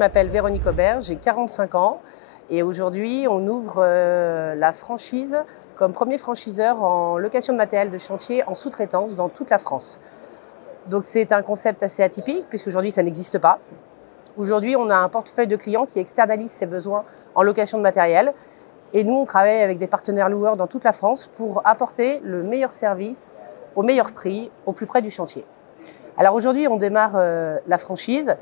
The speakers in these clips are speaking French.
m'appelle Véronique Aubert, j'ai 45 ans et aujourd'hui on ouvre la franchise comme premier franchiseur en location de matériel de chantier en sous-traitance dans toute la France. Donc c'est un concept assez atypique puisqu'aujourd'hui ça n'existe pas. Aujourd'hui on a un portefeuille de clients qui externalise ses besoins en location de matériel et nous on travaille avec des partenaires loueurs dans toute la France pour apporter le meilleur service au meilleur prix au plus près du chantier. Alors aujourd'hui on démarre la franchise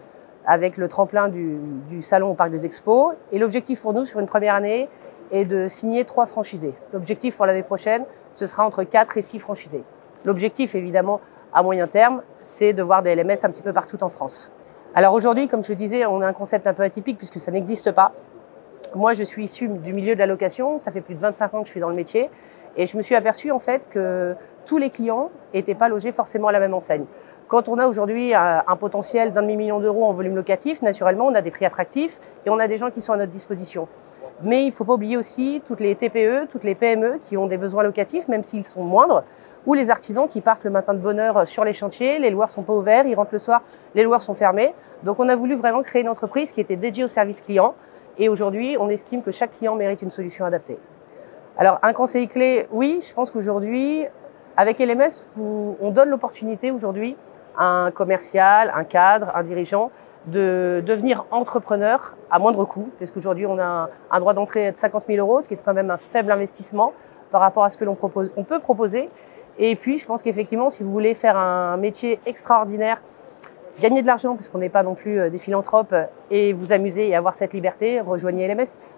avec le tremplin du salon au Parc des Expos. Et l'objectif pour nous, sur une première année, est de signer 3 franchisés. L'objectif pour l'année prochaine, ce sera entre 4 et 6 franchisés. L'objectif, évidemment, à moyen terme, c'est de voir des LMS un petit peu partout en France. Alors aujourd'hui, comme je le disais, on a un concept un peu atypique puisque ça n'existe pas. Moi, je suis issue du milieu de la location. Ça fait plus de 25 ans que je suis dans le métier. Et je me suis aperçue, en fait, que tous les clients n'étaient pas logés forcément à la même enseigne. Quand on a aujourd'hui un potentiel d'1,5 million d'euros en volume locatif, naturellement, on a des prix attractifs et on a des gens qui sont à notre disposition. Mais il ne faut pas oublier aussi toutes les TPE, toutes les PME qui ont des besoins locatifs, même s'ils sont moindres, ou les artisans qui partent le matin de bonne heure sur les chantiers, les loueurs ne sont pas ouverts, ils rentrent le soir, les loueurs sont fermés. Donc on a voulu vraiment créer une entreprise qui était dédiée au service client. Et aujourd'hui, on estime que chaque client mérite une solution adaptée. Alors un conseil clé, oui, je pense qu'aujourd'hui, avec LMS, on donne l'opportunité aujourd'hui un commercial, un cadre, un dirigeant, de devenir entrepreneur à moindre coût, parce qu'aujourd'hui on a un droit d'entrée de 50 000 euros, ce qui est quand même un faible investissement par rapport à ce que l'on peut proposer. Et puis je pense qu'effectivement, si vous voulez faire un métier extraordinaire, gagner de l'argent, parce qu'on n'est pas non plus des philanthropes, et vous amuser et avoir cette liberté, rejoignez LMS.